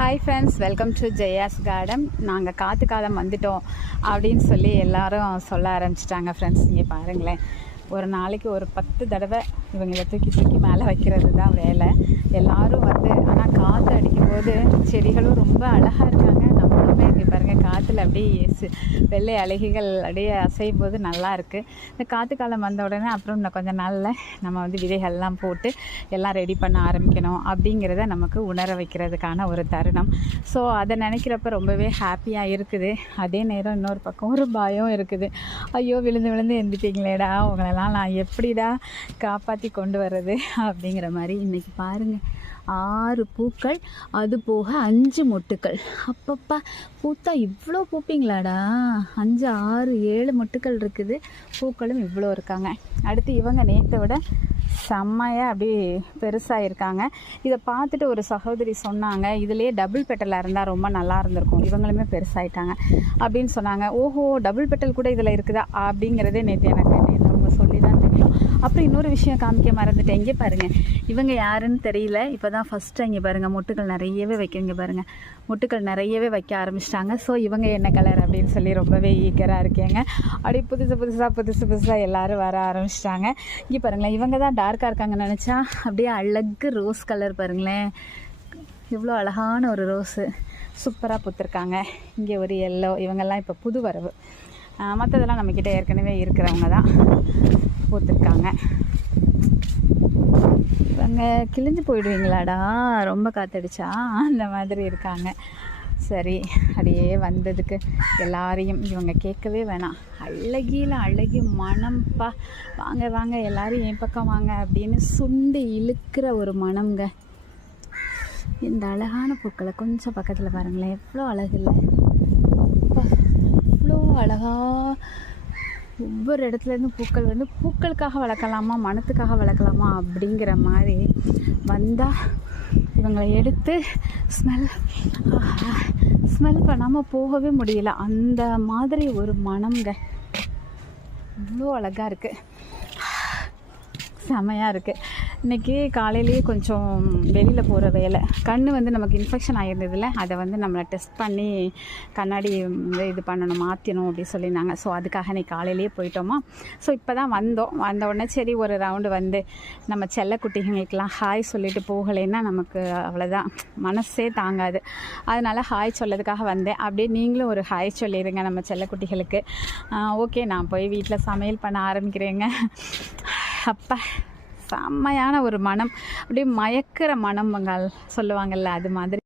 Hi friends, welcome to Jaya's garden. நாங்கள் காற்று காலம் வந்துட்டோம் அப்படின்னு சொல்லி எல்லோரும் சொல்ல ஆரம்பிச்சிட்டாங்க ஃப்ரெண்ட்ஸ். இங்கே பாருங்களேன், ஒரு நாளைக்கு ஒரு 10 தடவை இவங்களை தூக்கி தூக்கி மேலே வைக்கிறது தான் வேலை. எல்லோரும் வந்து ஆனால் காற்று அடிக்கும்போது செடிகளும் ரொம்ப அழகாக இருக்காங்க. நம்மளுமே இங்கே பாருங்கள், காற்றுல அப்படியே வெள்ளை அழகிகள் அப்படியே அசையும் போது நல்லா இருக்குது. இந்த காற்று காலம் வந்த உடனே அப்புறம் இன்னும் கொஞ்சம் நாளில் நம்ம வந்து விதைகள்லாம் போட்டு எல்லாம் ரெடி பண்ண ஆரம்பிக்கணும் அப்படிங்கிறத நமக்கு உணர வைக்கிறதுக்கான ஒரு தருணம். ஸோ அதை நினைக்கிறப்ப ரொம்பவே ஹாப்பியாக இருக்குது. அதே நேரம் இன்னொரு பக்கம் ஒரு பயம் இருக்குது. ஐயோ, விழுந்து விழுந்து எந்திரிட்டீங்களேடா, உங்களெல்லாம் நான் எப்படிடா காப்பாற்றி கொண்டு வர்றது அப்படிங்கிற மாதிரி. இன்றைக்கி பாருங்கள், 6 பூக்கள், அது போக 5 மொட்டுக்கள். அப்பப்பா, பூத்தா இவ்வளோ பூப்பீங்களாடா? 5, 6, 7 மொட்டுக்கள் இருக்குது. பூக்களும் இவ்வளோ இருக்காங்க. அடுத்து இவங்க நேற்றை விட செம்மையாக அப்படி பெருசாக இருக்காங்க. இதை பார்த்துட்டு ஒரு சகோதரி சொன்னாங்க, இதுலேயே டபுள் பெட்டலாக இருந்தால் ரொம்ப நல்லா இருந்திருக்கும், இவங்களுமே பெருசாகிட்டாங்க அப்படின்னு சொன்னாங்க. ஓஹோ, டபுள் பெட்டல் கூட இதில் இருக்குதா அப்படிங்கிறதே நேற்று அவங்க சொல்லி தான் தெரியும். அப்புறம் இன்னொரு விஷயம் காமிக்க மறந்துட்டேன். இங்கே பாருங்கள், இவங்க யாருன்னு தெரியல. இப்போ தான் ஃபஸ்ட்டு இங்கே பாருங்கள், மொட்டுக்கள் நிறையவே வைக்கிறீங்க பாருங்கள், மொட்டுக்கள் நிறையவே வைக்க ஆரம்பிச்சிட்டாங்க. ஸோ இவங்க என்ன கலர் அப்படின்னு சொல்லி ரொம்பவே ஈக்கராக இருக்கேங்க. அப்படி புதுசாக எல்லோரும் வர ஆரம்பிச்சிட்டாங்க. இங்கே பாருங்களேன், இவங்க தான் டார்க்காக இருக்காங்கன்னு நினச்சா அப்படியே அழகு ரோஸ் கலர் பாருங்களேன், இவ்வளோ அழகான ஒரு ரோஸு சூப்பராக பூத்துருக்காங்க. இங்கே ஒரு எல்லோ, இவங்கெல்லாம் இப்போ புது வரவு. மற்றதெல்லாம் நம்மக்கிட்ட ஏற்கனவே இருக்கிறவங்க தான் பூத்துருக்காங்க. இவங்க கிழிஞ்சு போயிடுவீங்களாடா ரொம்ப காற்றடிச்சா, அந்த மாதிரி இருக்காங்க. சரி, அப்படியே வந்ததுக்கு எல்லாரையும் இவங்க கேட்கவே வேணாம், அழகியில் அழகி மனம்ப்பா, வாங்க வாங்க எல்லோரும் என் பக்கம் வாங்க அப்படின்னு சுண்டு இழுக்கிற ஒரு மனம்ங்க. இந்த அழகான பூக்களை கொஞ்சம் பக்கத்தில் பாருங்களேன், எவ்வளோ அழகு இல்லை? இவ்வளோ அழகாக ஒவ்வொரு இடத்துலேருந்து பூக்கள் வந்து பூக்களுக்காக வளர்க்கலாமா, மனத்துக்காக வளர்க்கலாமா அப்படிங்கிற மாதிரி வந்தால் இவங்களை எடுத்து ஸ்மெல் பண்ணாமல் போகவே முடியல. அந்த மாதிரி ஒரு மனம்ங்க, இவ்வளோ அழகாக இருக்குது, செமையாக இருக்குது. இன்றைக்கி காலையிலேயே கொஞ்சம் வெளியில் போகிற வேலை, கண் வந்து நமக்கு இன்ஃபெக்ஷன் ஆகிருந்ததில்ல, அதை வந்து நம்மளை டெஸ்ட் பண்ணி கண்ணாடி வந்து இது பண்ணணும், மாற்றணும் அப்படின்னு சொல்லியிருந்தாங்க. ஸோ அதுக்காக இன்றைக்கி காலையிலேயே போயிட்டோமா. ஸோ இப்போ தான் வந்த உடனே சரி ஒரு ரவுண்டு வந்து நம்ம செல்லக்குட்டிகளுக்கெல்லாம் ஹாய் சொல்லிட்டு போகலைன்னா நமக்கு அவ்வளோதான், மனசே தாங்காது. அதனால் ஹாய் சொல்லதுக்காக வந்தேன். அப்படியே நீங்களும் ஒரு ஹாய் சொல்லிடுங்க நம்ம செல்லக்குட்டிகளுக்கு. ஓகே, நான் போய் வீட்டில் சமையல் பண்ண ஆரம்பிக்கிறேங்க. அப்பா, செம்மையான ஒரு மனம், அப்படியே மயக்கிற மனம் சொல்லுவாங்கள்ல, அது மாதிரி.